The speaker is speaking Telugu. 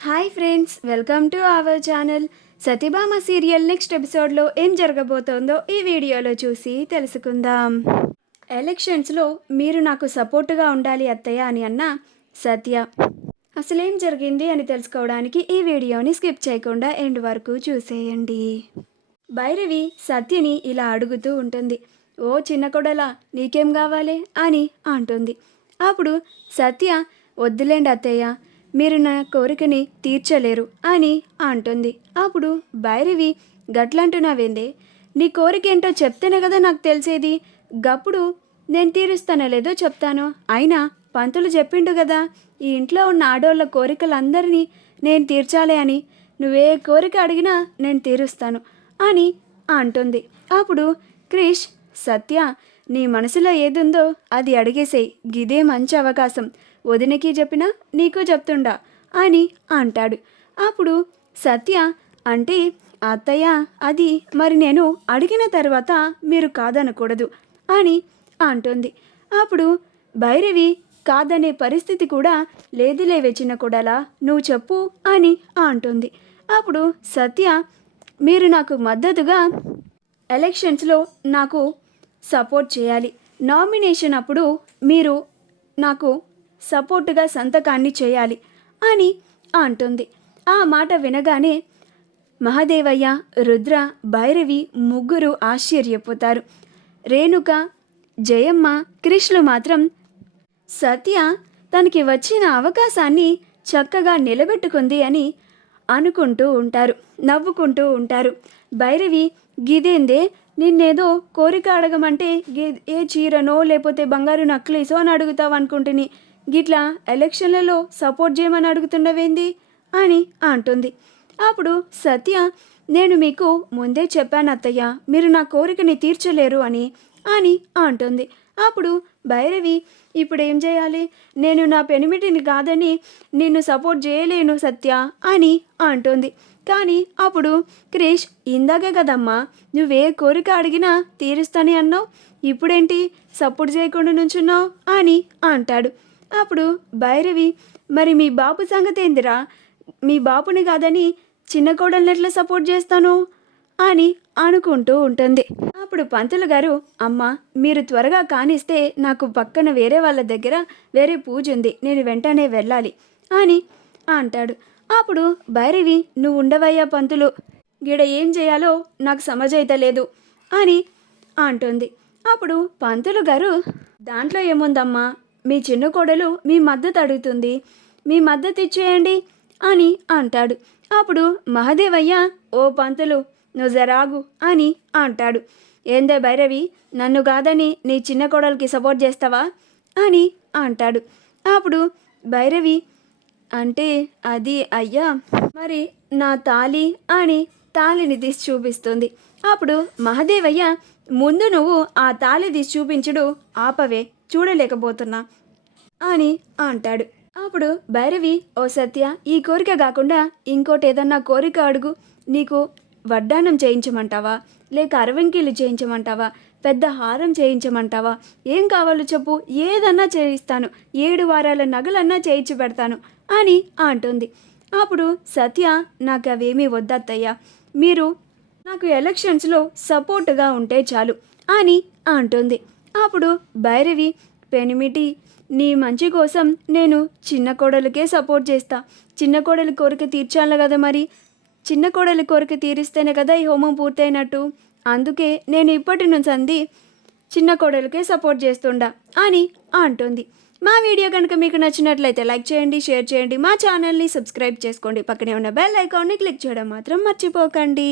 Hi friends, welcome to our channel. Satyabhama serial next ఎపిసోడ్లో ఏం జరగబోతోందో ఈ వీడియోలో చూసి తెలుసుకుందాం. ఎలక్షన్స్లో మీరు నాకు సపోర్టుగా ఉండాలి అత్తయ్య అని అన్న సత్య అసలేం జరిగింది అని తెలుసుకోవడానికి ఈ వీడియోని స్కిప్ చేయకుండా ఎండ్ వరకు చూసేయండి. భైరవి సత్యని ఇలా అడుగుతూ ఉంటుంది. ఓ చిన్న కొడలా, నీకేం కావాలి అని అంటుంది. అప్పుడు సత్య, వద్దులేండి అత్తయ్య, మీరు నా కోరికని తీర్చలేరు అని అంటుంది. అప్పుడు భైరవి, గట్లంటున్నావేందే, నీ కోరిక ఏంటో చెప్తేనే కదా నాకు తెలిసేది. గప్పుడు నేను తీరుస్తానో లేదో చెప్తాను. అయినా పంతులు చెప్పిండు కదా, ఈ ఇంట్లో ఉన్న ఆడోళ్ళ కోరికలందరినీ నేను తీర్చాలి అని. నువ్వే కోరిక అడిగినా నేను తీరుస్తాను అని అంటుంది. అప్పుడు క్రిష్, సత్య, నీ మనసులో ఏదుందో అది అడిగేసేయి, గిదే మంచి అవకాశం, వదినకి చెప్పినా నీకు చెప్తుండా అని అంటాడు. అప్పుడు సత్య, అంటే అత్తయ్య, అది మరి నేను అడిగిన తర్వాత మీరు కాదనకూడదు అని అంటుంది. అప్పుడు భైరవి, కాదనే పరిస్థితి కూడా లేదులేవే చిన్న కొడలా, నువ్వు చెప్పు అని అంటుంది. అప్పుడు సత్య, మీరు నాకు మద్దతుగా ఎలక్షన్స్లో నాకు సపోర్ట్ చేయాలి. నామినేషన్ అప్పుడు మీరు నాకు సపోర్టుగా సంతకాన్ని చేయాలి అని అంటుంది. ఆ మాట వినగానే మహాదేవయ్య, రుద్ర, భైరవి ముగ్గురు ఆశ్చర్యపోతారు. రేణుక, జయమ్మ, క్రిష్లు మాత్రం సత్య తనకి వచ్చిన అవకాశాన్ని చక్కగా నిలబెట్టుకుంది అని అనుకుంటూ ఉంటారు, నవ్వుకుంటూ ఉంటారు. భైరవి, గిదేందే, నిన్నేదో కోరిక అడగమంటే ఏ చీరనో లేకపోతే బంగారు నక్లీసో అని అడుగుతావు అనుకుంటుని, గిట్లా ఎలక్షన్లలో సపోర్ట్ చేయమని అడుగుతున్నవేంది అని అంటుంది. అప్పుడు సత్య, నేను మీకు ముందే చెప్పాను అత్తయ్య, మీరు నా కోరికని తీర్చలేరు అని అంటుంది. అప్పుడు భైరవి, ఇప్పుడు ఏం చేయాలి, నేను నా పెనిమిటిని కాదని నిన్ను సపోర్ట్ చేయలేను సత్య అని అంటుంది. కానీ అప్పుడు క్రిష్, ఇందాకే కదమ్మా నువ్వే కోరిక అడిగినా తీరుస్తానే అన్నావు, ఇప్పుడేంటి సపోర్ట్ చేయకుండా నుంచున్నావు అని అంటాడు. అప్పుడు భైరవి, మరి మీ బాపు సంగతి ఏందిరా, మీ బాపుని కాదని చిన్న కోడల్ని ఎట్లా సపోర్ట్ చేస్తాను అని అనుకుంటూ ఉంటుంది. అప్పుడు పంతులు గారు, అమ్మ మీరు త్వరగా కానిస్తే నాకు పక్కన వేరే వాళ్ళ దగ్గర వేరే పూజ ఉంది, నేను వెంటనే వెళ్ళాలి అని అంటాడు. అప్పుడు భైరవి, నువ్వు ఉండవయ్యా పంతులు, గిడ ఏం చేయాలో నాకు సమజైతలేదు అని అంటుంది. అప్పుడు పంతులు గారు, దాంట్లో ఏముందమ్మా, మీ చిన్న కోడలు మీ మద్దతు అడుగుతుంది, మీ మద్దతు ఇచ్చేయండి అని అంటాడు. అప్పుడు మహాదేవయ్య, ఓ పంతులు నువ్వు జరాగు అని అంటాడు. ఏందే భైరవి, నన్ను కాదని నీ చిన్న కోడలికి సపోర్ట్ చేస్తావా అని అంటాడు. అప్పుడు భైరవి, అంటే అది అయ్యా, మరి నా తాళి అని తాళిని తీసి చూపిస్తుంది. అప్పుడు మహాదేవయ్య, ముందు నువ్వు ఆ తాళి తీసి చూపించుడు ఆపవే, చూడలేకపోతున్నా అని అంటాడు. అప్పుడు భైరవి, ఓ సత్య, ఈ కోరిక కాకుండా ఇంకోటి ఏదన్నా కోరిక అడుగు, నీకు వడ్డానం చేయించమంటావా, లేక అరవంకీలు చేయించమంటావా, పెద్ద హారం చేయించమంటావా, ఏం కావాలో చెప్పు, ఏదన్నా చేయిస్తాను, 7 వారాల నగలన్నా చేయించి పెడతాను అని అంటుంది. అప్పుడు సత్య, నాకు అవేమీ వద్దత్తయ్యా, మీరు నాకు ఎలక్షన్స్లో సపోర్టుగా ఉంటే చాలు అని అంటుంది. అప్పుడు భైరవి, పెనిమిటి, నీ మంచి కోసం నేను చిన్న కోడలికే సపోర్ట్ చేస్తా, చిన్న కోడలి కోరిక తీర్చాలి కదా, మరి చిన్న కోడలి కోరిక తీరిస్తేనే కదా ఈ హోమం పూర్తయినట్టు, అందుకే నేను ఇప్పటి నుంచి అంది చిన్న కోడలికే సపోర్ట్ చేస్తుండా అని అంటుంది. మా వీడియో కనుక మీకు నచ్చినట్లయితే లైక్ చేయండి, షేర్ చేయండి, మా ఛానల్ని సబ్స్క్రైబ్ చేసుకోండి, పక్కనే ఉన్న బెల్ ఐకాన్ని క్లిక్ చేయడం మాత్రం మర్చిపోకండి.